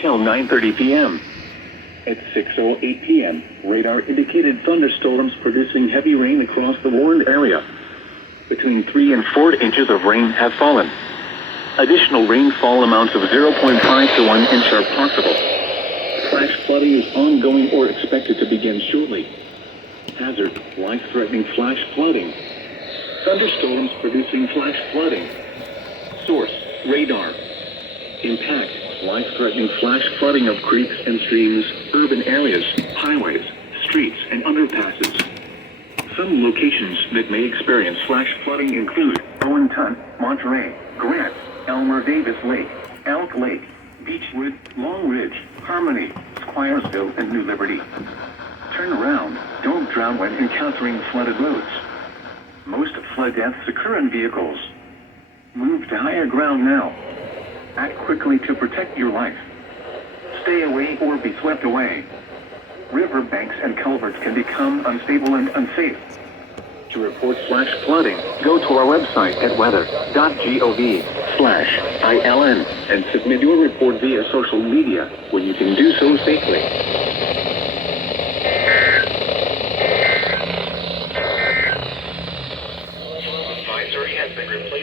till 9:30 p.m. At 6:08 p.m., radar indicated thunderstorms producing heavy rain across the warned area. Between 3 and 4 inches of rain have fallen. Additional rainfall amounts of 0.5 to 1 inch are possible. Flash flooding is ongoing or expected to begin shortly. Hazard: life-threatening flash flooding. Thunderstorms producing flash flooding. Source: radar. Impact: life-threatening flash flooding of creeks and streams, urban areas, highways, streets, and underpasses. Some locations that may experience flash flooding include Owenton, Monterey, Grant, Elmer Davis Lake, Elk Lake, Beechwood, Long Ridge, Harmony, Squiresville, and New Liberty. Turn around. Don't drown when encountering flooded roads. Most flood deaths occur in vehicles. Move to higher ground now. Act quickly to protect your life. Stay away or be swept away. River banks and culverts can become unstable and unsafe. To report flash flooding, go to our website at weather.gov/ILN and submit your report via social media, where you can do so safely.